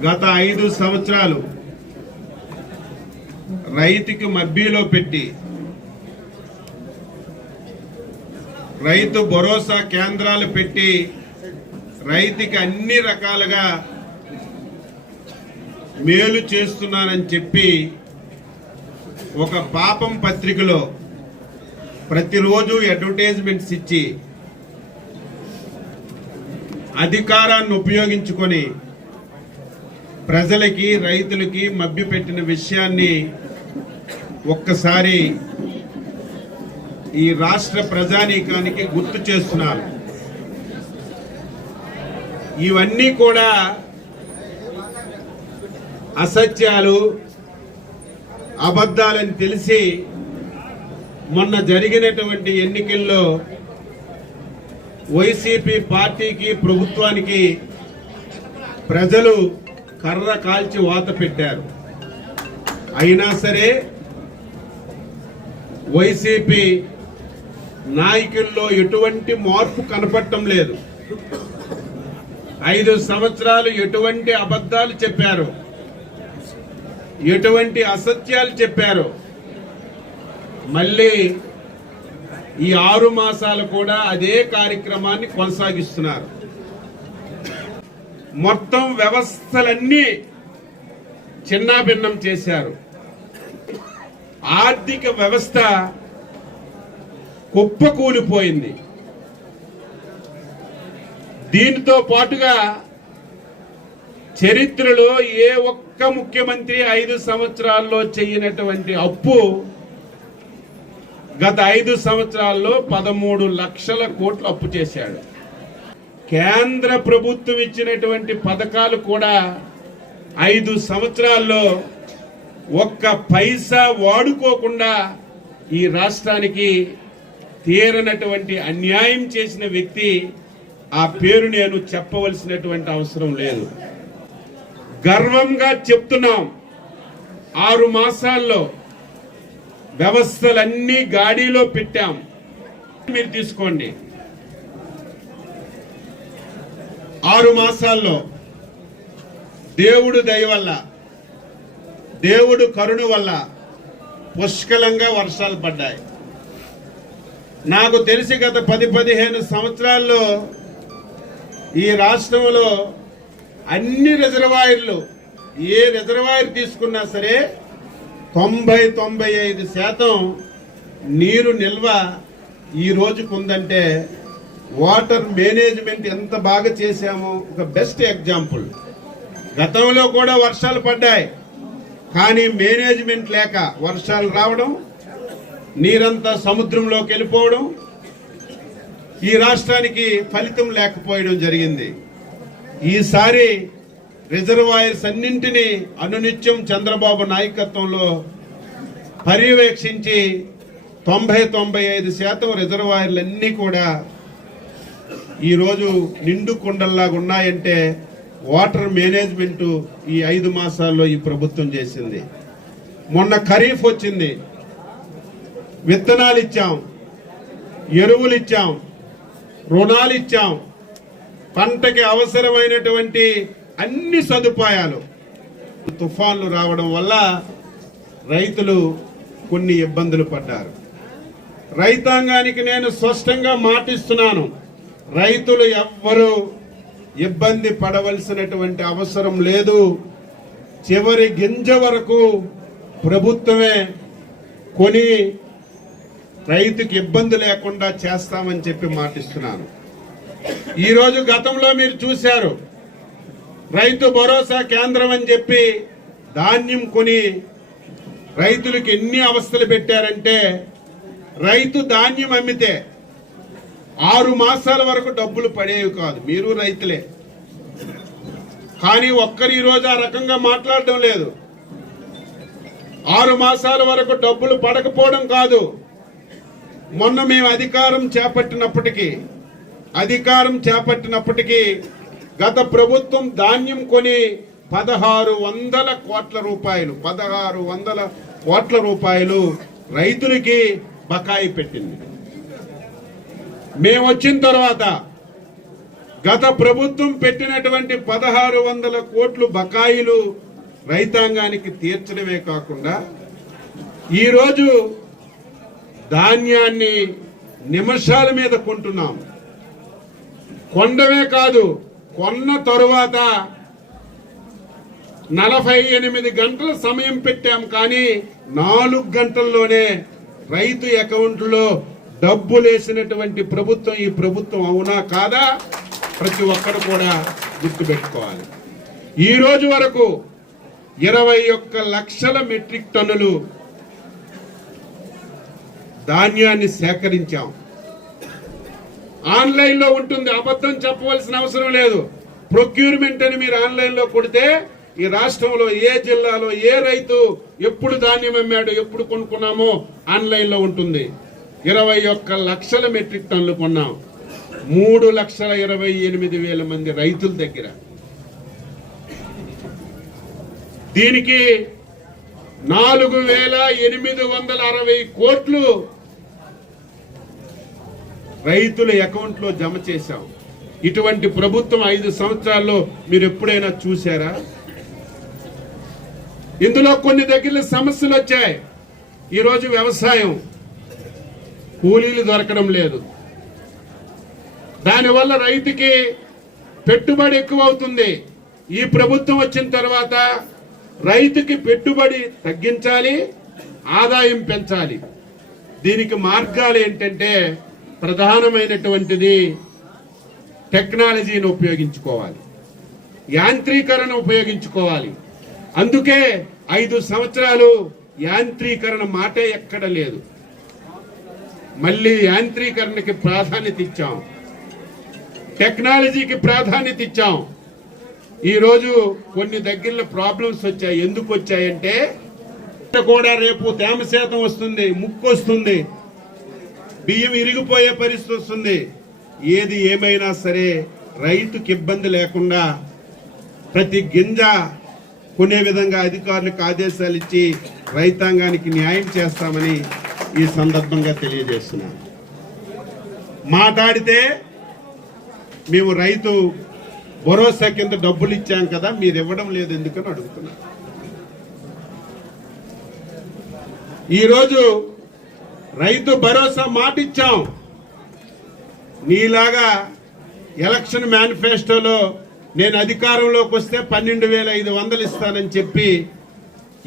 గత ఐదు సంవత్సరాలు రైతుకి మబ్బీలో పెట్టి రైతు భరోసా కేంద్రాలు పెట్టి రైతుకి అన్ని రకాలుగా మేలు చేస్తున్నానని చెప్పి ఒక పాపం పత్రికలో ప్రతిరోజు అడ్వర్టైజ్మెంట్స్ ఇచ్చి అధికారాన్ని ఉపయోగించుకొని ప్రజలకి రైతులకి మభ్యపెట్టిన విషయాన్ని ఒక్కసారి ఈ రాష్ట్ర ప్రజానీకానికి గుర్తు చేస్తున్నారు. ఇవన్నీ కూడా అసత్యాలు అబద్ధాలని తెలిసి మొన్న జరిగినటువంటి ఎన్నికల్లో వైసీపీ పార్టీకి ప్రభుత్వానికి ప్రజలు కర్ర కాల్చి వాత పెట్టారు. అయినా సరే వైసీపీ నాయకుల్లో ఎటువంటి మార్పు కనపడటం లేదు. ఐదు సంవత్సరాలు ఎటువంటి అబద్ధాలు చెప్పారు? ఎటువంటి అసత్యాలు చెప్పారు? మళ్ళీ ఈ ఆరు మాసాలు కూడా అదే కార్యక్రమాన్ని కొనసాగిస్తున్నారు. మొత్తం వ్యవస్థలన్నీ చిన్నాభిన్నం చేశారు. ఆర్థిక వ్యవస్థ కుప్పకూలిపోయింది. దీనితో పాటుగా చరిత్రలో ఏ ఒక్క ముఖ్యమంత్రి ఐదు సంవత్సరాల్లో చేయనటువంటి అప్పు గత ఐదు సంవత్సరాల్లో పదమూడు లక్షల కోట్లు అప్పు చేశాడు. కేంద్ర ప్రభుత్వం ఇచ్చినటువంటి పథకాలు కూడా ఐదు సంవత్సరాల్లో ఒక్క పైసా వాడుకోకుండా ఈ రాష్ట్రానికి తీరనటువంటి అన్యాయం చేసిన వ్యక్తి ఆ పేరు నేను చెప్పవలసినటువంటి అవసరం లేదు. గర్వంగా చెప్తున్నాం. ఆరు మాసాల్లో వ్యవస్థలన్నీ గాడిలో పెట్టాం. మీరు తీసుకోండి. ఆరు మాసాల్లో దేవుడు దయ వల్ల దేవుడు కరుణ వల్ల పుష్కలంగా వర్షాలు పడ్డాయి. నాకు తెలిసి గత పది పదిహేను సంవత్సరాల్లో ఈ రాష్ట్రంలో అన్ని రిజర్వాయర్లు ఏ రిజర్వాయర్ తీసుకున్నా సరే తొంభై తొంభై ఐదు శాతం నీరు నిల్వ ఈ రోజుకు ఉందంటే వాటర్ మేనేజ్మెంట్ ఎంత బాగా చేశామో ఒక బెస్ట్ ఎగ్జాంపుల్. గతంలో కూడా వర్షాలు పడ్డాయి. కానీ మేనేజ్మెంట్ లేక వర్షాలు రావడం నీరంతా సముద్రంలోకి వెళ్ళిపోవడం ఈ రాష్ట్రానికి ఫలితం లేకపోవడం జరిగింది. ఈసారి రిజర్వాయర్స్ అన్నింటినీ అనునిత్యం చంద్రబాబు నాయకత్వంలో పర్యవేక్షించి తొంభై తొంభై ఐదు శాతం రిజర్వాయర్లన్నీ కూడా ఈరోజు నిండు కుండల్లాగా ఉన్నాయంటే వాటర్ మేనేజ్మెంట్ ఈ ఐదు మాసాల్లో ఈ ప్రభుత్వం చేసింది. మొన్న ఖరీఫ్ వచ్చింది. విత్తనాలు ఇచ్చాం. ఎరువులు ఇచ్చాం. రుణాలు ఇచ్చాం. పంటకి అవసరమైనటువంటి అన్ని సదుపాయాలు. తుఫాన్లు రావడం వల్ల రైతులు కొన్ని ఇబ్బందులు పడ్డారు. రైతాంగానికి నేను స్పష్టంగా మాటిస్తున్నాను. రైతులు ఎవ్వరూ ఇబ్బంది పడవలసినటువంటి అవసరం లేదు. చివరి గింజ వరకు ప్రభుత్వమే కొని రైతుకి ఇబ్బంది లేకుండా చేస్తామని చెప్పి మాటిస్తున్నాను. ఈరోజు గతంలో మీరు చూశారు. రైతు భరోసా కేంద్రం అని చెప్పి ధాన్యం కొని రైతులకు ఎన్ని అవస్థలు పెట్టారంటే రైతు ధాన్యం అమ్మితే ఆరు మాసాల వరకు డబ్బులు పడేవి కాదు. మీరు రైతులే. కానీ ఒక్కరు ఈరోజు ఆ రకంగా మాట్లాడడం లేదు. ఆరు మాసాల వరకు డబ్బులు పడకపోవడం కాదు. మొన్న మేము అధికారం చేపట్టినప్పటికీ అధికారం చేపట్టినప్పటికీ గత ప్రభుత్వం ధాన్యం కొని పదహారు వందల కోట్ల రూపాయలు పదహారు వందల కోట్ల రూపాయలు రైతులకి బకాయి పెట్టింది. మేము వచ్చిన తర్వాత గత ప్రభుత్వం పెట్టినటువంటి పదహారు వందల కోట్లు బకాయిలు రైతాంగానికి తీర్చడమే కాకుండా ఈరోజు ధాన్యాన్ని నిమిషాల మీద కొంటున్నాం. కొండమే కాదు కొన్న తరువాత నలభై ఎనిమిది గంటల సమయం పెట్టాం కానీ నాలుగు గంటల్లోనే రైతు అకౌంట్లో డబ్బులేసినటువంటి ప్రభుత్వం ఈ ప్రభుత్వం అవునా కాదా? ప్రతి ఒక్కరు కూడా గుర్తుపెట్టుకోవాలి. ఈ రోజు వరకు ఇరవై ఒక్క లక్షల మెట్రిక్ టన్నులు ధాన్యాన్ని సేకరించాం. ఆన్లైన్లో ఉంటుంది అబద్ధం చెప్పవలసిన అవసరం లేదు. ప్రొక్యూర్మెంట్ అని మీరు ఆన్లైన్లో కొడితే ఈ రాష్ట్రంలో ఏ జిల్లాలో ఏ రైతు ఎప్పుడు ధాన్యం అమ్మాడు ఎప్పుడు కొనుక్కున్నామో ఆన్లైన్లో ఉంటుంది. ఇరవై ఒక్క లక్షల మెట్రిక్ టన్నులు కొన్నాం. మూడు లక్షల ఇరవై ఎనిమిది వేల మంది రైతుల దగ్గర. దీనికి నాలుగు వేల ఎనిమిది వందల అరవై కోట్లు రైతుల అకౌంట్లో జమ చేశాం. ఇటువంటి ప్రభుత్వం ఐదు సంవత్సరాల్లో మీరు ఎప్పుడైనా చూసారా ఇందులో కొన్ని దగ్గర సమస్యలు వచ్చాయి. ఈరోజు వ్యవసాయం. కూలీలు దొరకడం లేదు. దానివల్ల రైతుకి పెట్టుబడి ఎక్కువ అవుతుంది ఈ ప్రభుత్వం వచ్చిన తర్వాత రైతుకి పెట్టుబడి తగ్గించాలి ఆదాయం పెంచాలి. దీనికి మార్గాలు ఏంటంటే ప్రధానమైనటువంటిది టెక్నాలజీని ఉపయోగించుకోవాలి. యాంత్రీకరణ ఉపయోగించుకోవాలి. అందుకే ఐదు సంవత్సరాలు యాంత్రీకరణ మాటే ఎక్కడ లేదు. మళ్ళీ యాంత్రీకరణకి ప్రాధాన్యత ఇచ్చాం. టెక్నాలజీకి ప్రాధాన్యత ఇచ్చాం. ఈరోజు కొన్ని దగ్గరలో ప్రాబ్లమ్స్ వచ్చాయి. ఎందుకు వచ్చాయంటే కూడా రేపు తేమ శాతం వస్తుంది ముక్కు వస్తుంది బియ్యం ఇరిగిపోయే పరిస్థితి వస్తుంది. ఏది ఏమైనా సరే రైతుకి ఇబ్బంది లేకుండా ప్రతి గింజ కొనే విధంగా అధికారులకు ఆదేశాలు ఇచ్చి రైతాంగానికి న్యాయం చేస్తామని ఈ సందర్భంగా తెలియజేస్తున్నాను. మాట్లాడితే మేము రైతు భరోసా కింద డబ్బులు ఇచ్చాం కదా మీరు ఇవ్వడం లేదు ఎందుకని అడుగుతున్నా. ఈరోజు రైతు భరోసా మాటిచ్చాం నీలాగా ఎలక్షన్ మేనిఫెస్టోలో నేను అధికారంలోకి వస్తే పన్నెండు వేల ఐదు వందలు ఇస్తానని చెప్పి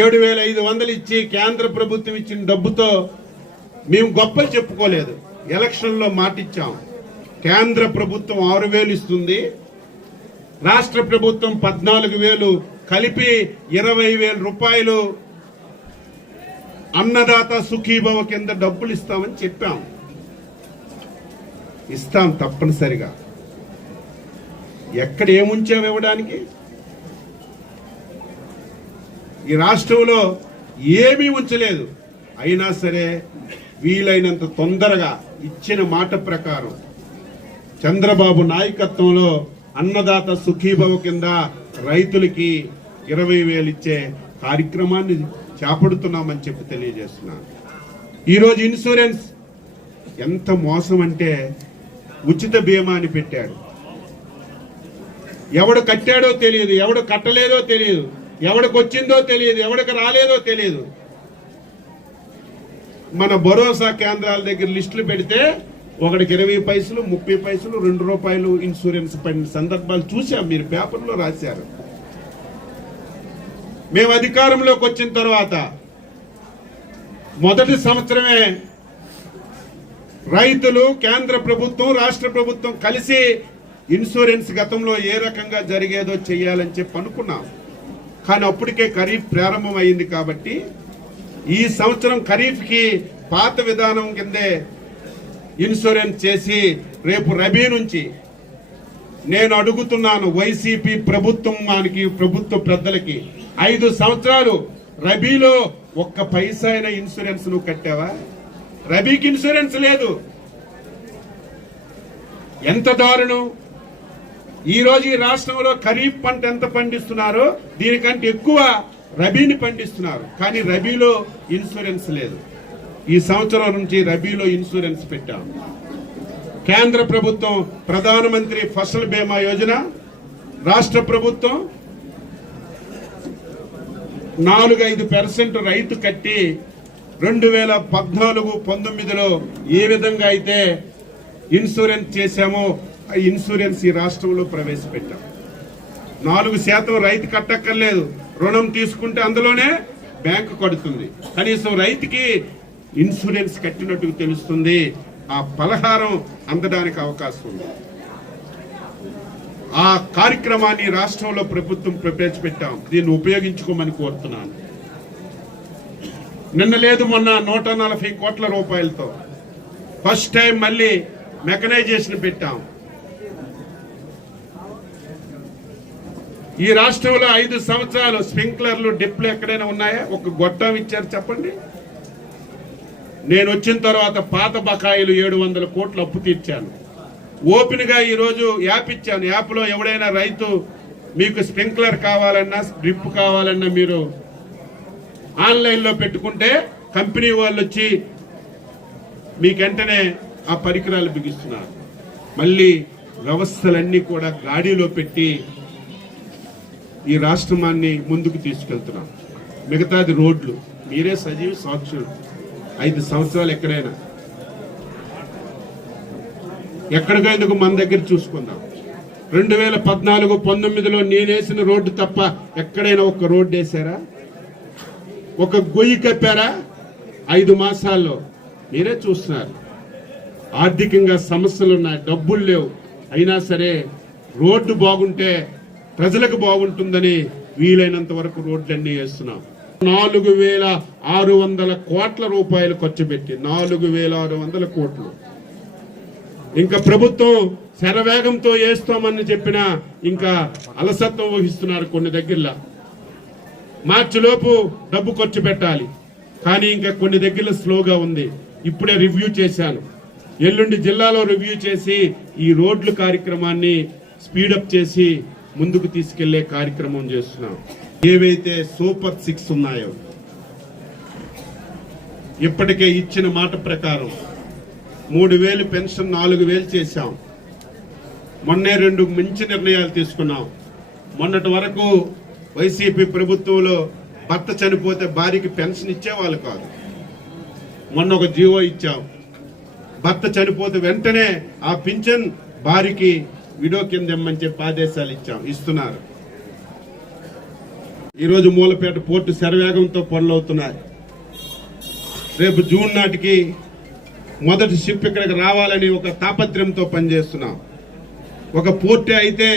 ఏడు వేల ఐదు వందలు ఇచ్చి కేంద్ర ప్రభుత్వం ఇచ్చిన డబ్బుతో మేము గొప్పలు చెప్పుకోలేదు. ఎలక్షన్లో మాటిచ్చాం. కేంద్ర ప్రభుత్వం ఆరు వేలు ఇస్తుంది. రాష్ట్ర ప్రభుత్వం పద్నాలుగు వేలు కలిపి ఇరవై వేల రూపాయలు అన్నదాత సుఖీభవ కింద డబ్బులు ఇస్తామని చెప్పాం. ఇస్తాం తప్పనిసరిగా. ఎక్కడ ఏముంచాం ఇవ్వడానికి? ఈ రాష్ట్రంలో ఏమీ ఉంచలేదు. అయినా సరే వీలైనంత తొందరగా ఇచ్చిన మాట ప్రకారం చంద్రబాబు నాయకత్వంలో అన్నదాత సుఖీభవ కింద రైతులకి ఇరవై వేలు ఇచ్చే కార్యక్రమాన్ని చేపడుతున్నామని చెప్పి తెలియజేస్తున్నాను. ఈరోజు ఇన్సూరెన్స్ ఎంత మోసం అంటే ఉచిత బీమా అని పెట్టాడు. ఎవడు కట్టాడో తెలియదు ఎవడు కట్టలేదో తెలియదు ఎవడికి వచ్చిందో తెలియదు ఎవడికి రాలేదో తెలియదు. మన భరోసా కేంద్రాల దగ్గర లిస్టులు పెడితే ఒకడికి ఇరవై పైసలు ముప్పై పైసలు రెండు రూపాయలు ఇన్సూరెన్స్ పడిన సందర్భాలు చూసాం మీరు పేపర్లో రాశారు. మేము అధికారంలోకి వచ్చిన తర్వాత మొదటి సంవత్సరమే రైతులు కేంద్ర ప్రభుత్వం రాష్ట్ర ప్రభుత్వం కలిసి ఇన్సూరెన్స్ గతంలో ఏ రకంగా జరిగేదో చేయాలని చెప్పి అనుకున్నాం. కానీ అప్పటికే ఖరీఫ్ ప్రారంభం అయింది కాబట్టి ఈ సంవత్సరం ఖరీఫ్కి పాత విధానం కిందే ఇన్సూరెన్స్ చేసి రేపు రబీ నుంచి నేను అడుగుతున్నాను వైసీపీ ప్రభుత్వానికి ప్రభుత్వ పెద్దలకి. ఐదు సంవత్సరాలు రబీలో ఒక్క పైసా అయిన ఇన్సూరెన్స్ నువ్వు కట్టావా? రబీకి ఇన్సూరెన్స్ లేదు. ఎంత దారుణం. ఈరోజు ఈ రాష్ట్రంలో ఖరీఫ్ పంట ఎంత పండిస్తున్నారో దీనికంటే ఎక్కువ రబీని పండిస్తున్నారు కానీ రబీలో ఇన్సూరెన్స్ లేదు. ఈ సంవత్సరం నుంచి రబీలో ఇన్సూరెన్స్ పెట్టాం. కేంద్ర ప్రభుత్వం ప్రధానమంత్రి ఫసల్ బీమా యోజన రాష్ట్ర ప్రభుత్వం నాలుగైదు పర్సెంట్ రైతు కట్టి రెండు వేల పద్నాలుగు పంతొమ్మిదిలో ఏ విధంగా అయితే ఇన్సూరెన్స్ చేశామో ఆ ఇన్సూరెన్స్ ఈ రాష్ట్రంలో ప్రవేశపెట్టాం. నాలుగు శాతం రైతు కట్టక్కర్లేదు. రుణం తీసుకుంటే అందులోనే బ్యాంకు కడుతుంది. కనీసం రైతుకి ఇన్సూరెన్స్ కట్టినట్టు తెలుస్తుంది. ఆ పలహారం అందడానికి అవకాశం ఉంది. ఆ కార్యక్రమాన్ని రాష్ట్రంలో ప్రభుత్వం ప్రవేశపెట్టాం దీన్ని ఉపయోగించుకోమని కోరుతున్నాను. నిన్న లేదు మొన్న నూట నలభై కోట్ల రూపాయలతో ఫస్ట్ టైం మళ్ళీ మెకనైజేషన్ పెట్టాం. ఈ రాష్ట్రంలో ఐదు సంవత్సరాలు స్ప్రింక్లర్లు డిప్లు ఎక్కడైనా ఉన్నాయా? ఒక గొట్టం ఇచ్చారు చెప్పండి. నేను వచ్చిన తర్వాత పాత బకాయిలు ఏడు వందల కోట్లు అప్పు తీర్చాను. ఓపెన్గా యాప్ ఇచ్చాను. యాప్లో ఎవడైనా రైతు మీకు స్ప్రింక్లర్ కావాలన్నా డ్రిప్ కావాలన్నా మీరు ఆన్లైన్లో పెట్టుకుంటే కంపెనీ వాళ్ళు వచ్చి మీకు వెంటనే ఆ పరికరాలు బిగిస్తున్నారు. మళ్ళీ వ్యవస్థలన్నీ కూడా గాడిలో పెట్టి ఈ రాష్ట్రమాన్ని ముందుకు తీసుకెళ్తున్నాం. మిగతాది రోడ్లు మీరే సజీవ సాక్షులు. ఐదు సంవత్సరాలు ఎక్కడైనా. ఎక్కడికో ఎందుకు మన దగ్గర చూసుకుందాం. రెండు వేల పద్నాలుగు పంతొమ్మిదిలో నేనేసిన రోడ్డు తప్ప ఎక్కడైనా ఒక రోడ్డు వేసారా ఒక గొయ్యి కప్పారా? ఐదు మాసాల్లో. మీరే చూస్తున్నారు. ఆర్థికంగా సమస్యలు ఉన్నాయి డబ్బులు లేవు. అయినా సరే రోడ్డు బాగుంటే ప్రజలకు బాగుంటుందని వీలైనంత వరకు రోడ్లన్నీ వేస్తున్నాం. నాలుగు వేల ఆరు వందల కోట్ల రూపాయలు ఖర్చు పెట్టి నాలుగు వేల ఆరు వందల కోట్లు. ఇంకా ప్రభుత్వం శరవేగంతో వేస్తామని చెప్పిన ఇంకా అలసత్వం వహిస్తున్నారు కొన్ని దగ్గరలో. మార్చిలోపు డబ్బు ఖర్చు పెట్టాలి. కానీ ఇంకా కొన్ని దగ్గర స్లోగా ఉంది. ఇప్పుడే రివ్యూ చేశాను. ఎల్లుండి జిల్లాలో రివ్యూ చేసి ఈ రోడ్లు కార్యక్రమాన్ని స్పీడప్ చేసి ముందుకు తీసుకెళ్ళే కార్యక్రమం చేస్తున్నాం. ఏవైతే సూపర్ సిక్స్ ఉన్నాయో ఇప్పటికే ఇచ్చిన మాట ప్రకారం మూడు వేలు పెన్షన్ నాలుగు వేలు చేశాం. మొన్నే రెండు మంచి నిర్ణయాలు తీసుకున్నాం. మొన్నటి వరకు వైసీపీ ప్రభుత్వంలో భర్త చనిపోతే భార్యకి పెన్షన్ ఇచ్చేవాళ్ళు కాదు. మొన్న ఒక జీవో ఇచ్చాం. భర్త చనిపోతే వెంటనే ఆ పింఛన్ భార్యకి విడో కింద ఇమ్మని చెప్పి ఆదేశాలు ఇచ్చాం ఇస్తున్నారు. ఈరోజు మూలపేట పోర్టు శరవేగంతో పనులవుతున్నాయి. రేపు జూన్ నాటికి మొదటి షిప్ ఇక్కడికి రావాలని ఒక తాపత్రయంతో పనిచేస్తున్నాం. ఒక పోర్టే అయితే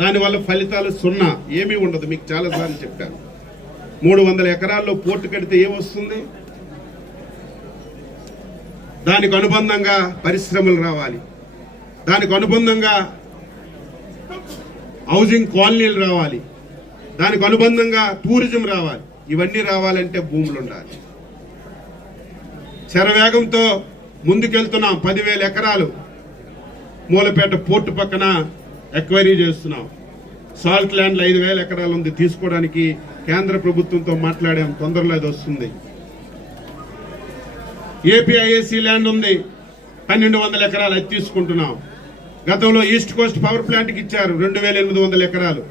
దానివల్ల ఫలితాలు సున్నా ఏమీ ఉండదు మీకు చాలాసార్లు చెప్పాను. మూడు వందల ఎకరాల్లో పోర్టు కడితే ఏమొస్తుంది దానికి అనుబంధంగా పరిశ్రమలు రావాలి. దానికి అనుబంధంగా హౌసింగ్ కాలనీలు రావాలి. దానికి అనుబంధంగా టూరిజం రావాలి. ఇవన్నీ రావాలంటే భూములు ఉండాలి. శరవేగంతో ముందుకెళ్తున్నాం. పదివేల ఎకరాలు మూలపేట పోర్టు పక్కన ఎక్వైరీ చేస్తున్నాం. సాల్ట్ ల్యాండ్లు ఐదు వేల ఎకరాలు ఉంది. తీసుకోవడానికి కేంద్ర ప్రభుత్వంతో మాట్లాడాం. తొందరలో అది వస్తుంది. ఏపీఐఏసీ ల్యాండ్ ఉంది. పన్నెండు వందల ఎకరాలు అది తీసుకుంటున్నాం. గతంలో ఈస్ట్ కోస్ట్ పవర్ ప్లాంట్కి ఇచ్చారు రెండు వేల ఎనిమిది వందల ఎకరాలు.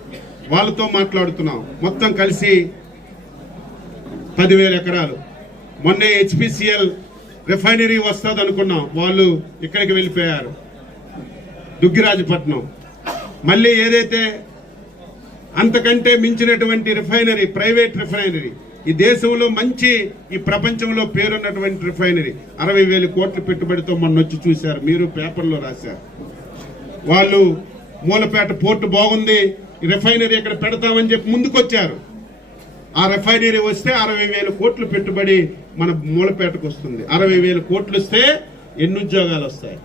వాళ్ళతో మాట్లాడుతున్నాం. మొత్తం కలిసి పదివేల ఎకరాలు. మొన్నే హెచ్పిసిఎల్ రిఫైనరీ వస్తుంది అనుకున్నాం. వాళ్ళు ఇక్కడికి వెళ్ళిపోయారు. దుగ్గిరాజపట్నం. మళ్ళీ ఏదైతే అంతకంటే మించినటువంటి రిఫైనరీ ప్రైవేట్ రిఫైనరీ ఈ దేశంలో మంచి ఈ ప్రపంచంలో పేరున్నటువంటి రిఫైనరీ అరవై వేల కోట్ల పెట్టుబడితో మొన్న వచ్చి చూశారు. మీరు పేపర్లో రాశారు. వాళ్ళు మూలపేట పోర్టు బాగుంది రిఫైనరీ ఇక్కడ పెడతామని చెప్పి ముందుకొచ్చారు. ఆ రిఫైనరీ వస్తే అరవై వేల కోట్లు పెట్టుబడి మన మూలపేటకు వస్తుంది. అరవై వేల కోట్లు వస్తే ఎన్ని ఉద్యోగాలు వస్తాయి?